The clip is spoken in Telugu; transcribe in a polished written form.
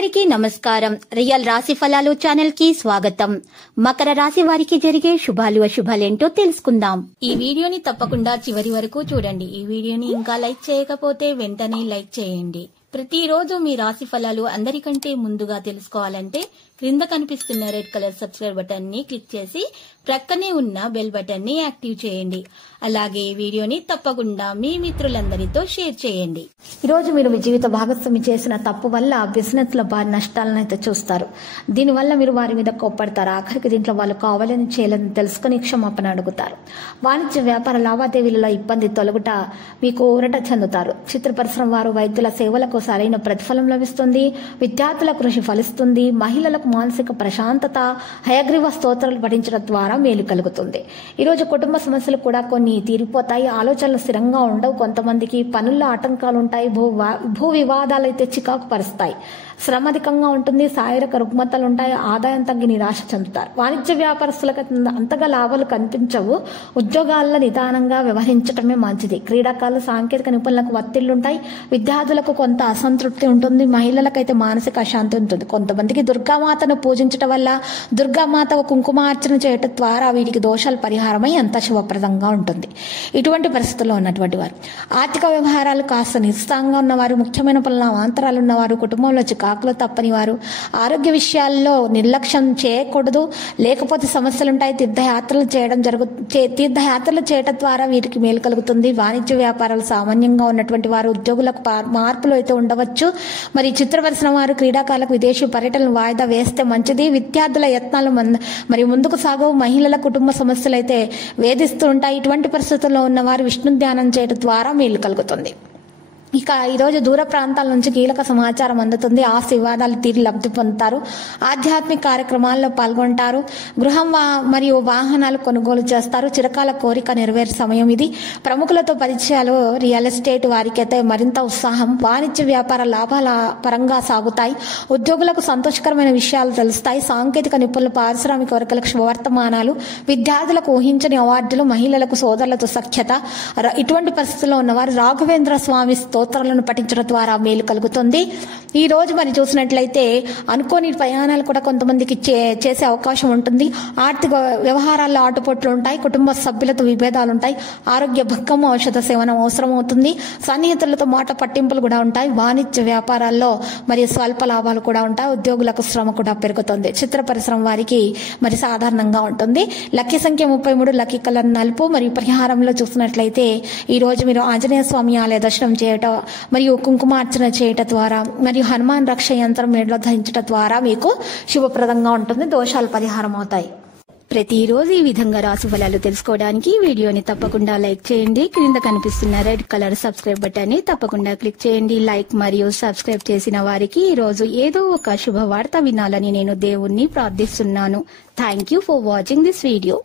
అందరికీ నమస్కారం. రియల్ రాశి ఫలాలు ఛానల్ కి స్వాగతం. మకర రాశి వారికి జరిగే శుభాలు అశుభాలేంటో తెలుసుకుందాం. ఈ వీడియోని తప్పకుండా చివరి వరకు చూడండి. ఈ వీడియోని ఇంకా లైక్ చేయకపోతే వెంటనే లైక్ చేయండి. ప్రతిరోజు మీ రాశి ఫలాలు అందరికంటే ముందుగా తెలుసుకోవాలంటే క్రింద కనిపిస్తున్న రెడ్ కలర్ సబ్స్క్రైబ్ బటన్ ని క్లిక్ చేసి ప్రక్కనే ఉన్న బెల్ బటన్ ని యాక్టివ్ చేయండి. అలాగే ఈ వీడియోని తప్పకుండా మీ మిత్రులందరితో షేర్ చేయండి. ఈరోజు మీరు మీ జీవిత భాగస్వామి చేసిన తప్పు వల్ల బిజినెస్ లో భారీ నష్టాలను అయితే చూస్తారు. దీనివల్ల మీరు వారి మీద కోప్పడతారు. ఆఖరికి దీంట్లో వాళ్ళు కావాలని చేయాలని తెలుసుకుని క్షమాపణ అడుగుతారు. వాణిజ్య వ్యాపార లావాదేవీలలో ఇబ్బంది తొలగుట మీకు ఊరట చెందుతారు. చిత్ర పరిశ్రమ వారు వైద్యుల సేవలకు సరైన ప్రతిఫలం లభిస్తుంది. విద్యార్థుల కృషి ఫలిస్తుంది. మహిళలకు మానసిక ప్రశాంతత, హయగ్రీవ స్తోత్రాలు పఠించడం ద్వారా మేలు కలుగుతుంది. ఈరోజు కుటుంబ సమస్యలు కూడా కొన్ని తీరిపోతాయి. ఆలోచనలు స్థిరంగా ఉండవు. కొంతమందికి పనుల్లో ఆటంకాలు ఉంటాయి. భూ వివాదాలు అయితే చికాకు పరుస్తాయి. శ్రమ అధికంగా ఉంటుంది. శారీరక రుగ్మతలు ఉంటాయి. ఆదాయం తగ్గి నిరాశ చెందుతారు. వాణిజ్య వ్యాపారస్తులకు అంతగా లాభాలు కనిపించవు. ఉద్యోగాల్లో నిదానంగా వ్యవహరించడమే మంచిది. క్రీడాకారులు, సాంకేతిక నిపుణులకు ఒత్తిళ్లుంటాయి. విద్యార్థులకు కొంత అసంతృప్తి ఉంటుంది. మహిళలకైతే మానసిక అశాంతి ఉంటుంది. కొంతమందికి దుర్గామాతను పూజించడం వల్ల దుర్గామాత కుంకుమార్చన చేయటం ద్వారా వీటికి దోషాలు పరిహారమై అంత శుభప్రదంగా ఉంటుంది. ఇటువంటి పరిస్థితుల్లో ఉన్నటువంటి వారు ఆర్థిక వ్యవహారాలు కాస్త నిరుత్సాహంగా ఉన్నవారు, ముఖ్యమైన పనుల అవాంతరాలు ఉన్నవారు, కుటుంబంలో చికాకులు తప్పని వారు, ఆరోగ్య విషయాల్లో నిర్లక్ష్యం చేయకూడదు. లేకపోతే సమస్యలుంటాయి. తీర్థయాత్రలు చేయడం ద్వారా వీటికి మేలు కలుగుతుంది. వాణిజ్య వ్యాపారాలు సామాన్యంగా ఉన్నటువంటి వారు, ఉద్యోగులకు మార్పులు అయితే ఉండవచ్చు. మరి చిత్ర పరిశ్రమ వారు, క్రీడాకారులకు విదేశీ పర్యటనలు వాయిదా వేస్తే మంచిది. విద్యార్థుల యత్నాలు మరి ముందుకు సాగవు. మహిళల కుటుంబ సమస్యలు అయితే వేధిస్తూ ఉంటాయి. ఇటువంటి పరిస్థితుల్లో ఉన్నవారు విష్ణు ధ్యానం చేయడం ద్వారా మేలు కలుగుతుంది. ఇక ఈరోజు దూర ప్రాంతాల నుంచి కీలక సమాచారం అందుతుంది. ఆస్తి వివాదాలు తీరి లబ్ధి పొందుతారు. ఆధ్యాత్మిక కార్యక్రమాల్లో పాల్గొంటారు. గృహం మరియు వాహనాలు కొనుగోలు చేస్తారు. చిరకాల కోరిక నెరవేరే సమయం ఇది. ప్రముఖులతో పరిచయాలు, రియల్ ఎస్టేట్ వారికైతే మరింత ఉత్సాహం. వాణిజ్య వ్యాపార లాభాల పరంగా సాగుతాయి. ఉద్యోగులకు సంతోషకరమైన విషయాలు తెలుస్తాయి. సాంకేతిక నిపుణులు, పారిశ్రామిక వర్గాలకు శుభవర్తమానాలు. విద్యార్థులకు ఊహించని అవార్డులు. మహిళలకు సోదరులతో సఖ్యత. ఇటువంటి పరిస్థితుల్లో ఉన్నవారు రాఘవేంద్ర స్వామి స్తోత్రాలను పఠించడం ద్వారా మేలు కలుగుతుంది. ఈ రోజు మరి చూసినట్లయితే అనుకోని ప్రయాణాలు కూడా కొంతమందికి చేసే అవకాశం ఉంటుంది. ఆర్థిక వ్యవహారాల్లో ఆటుపోట్లు ఉంటాయి. కుటుంబ సభ్యులతో విభేదాలు ఉంటాయి. ఆరోగ్య భంగం, ఔషధ సేవనం అవసరం అవుతుంది. సన్నిహితులతో మాట పట్టింపులు కూడా ఉంటాయి. వాణిజ్య వ్యాపారాల్లో మరి స్వల్ప లాభాలు కూడా ఉంటాయి. ఉద్యోగులకు శ్రమ కూడా పెరుగుతుంది. చిత్ర పరిశ్రమ వారికి మరి సాధారణంగా ఉంటుంది. లక్కీ సంఖ్య 33, లక్కీ కలర్ నలుపు. మరియు పరిహారంలో చూసినట్లయితే ఈ రోజు మీరు ఆంజనేయ స్వామి ఆలయ దర్శనం చేయటం మరియు కుంకుమార్చన చేయటం ద్వారా మరియు హనుమాన్ రక్ష యంత్రం మెడలో ధరించడం ద్వారా మీకు శుభప్రదంగా ఉంటుంది. దోషాలు పరిహారం అవుతాయి. ప్రతిరోజు ఈ విధంగా రాశి ఫలాలు తెలుసుకోవడానికి వీడియోని తప్పకుండా లైక్ చేయండి. క్రింద కనిపిస్తున్న రెడ్ కలర్ సబ్స్క్రైబ్ బటన్ ని తప్పకుండా క్లిక్ చేయండి. లైక్ మరియు సబ్స్క్రైబ్ చేసిన వారికి ఈ రోజు ఏదో ఒక శుభవార్త వినాలని నేను దేవుణ్ణి ప్రార్థిస్తున్నాను. Thank you for watching this video.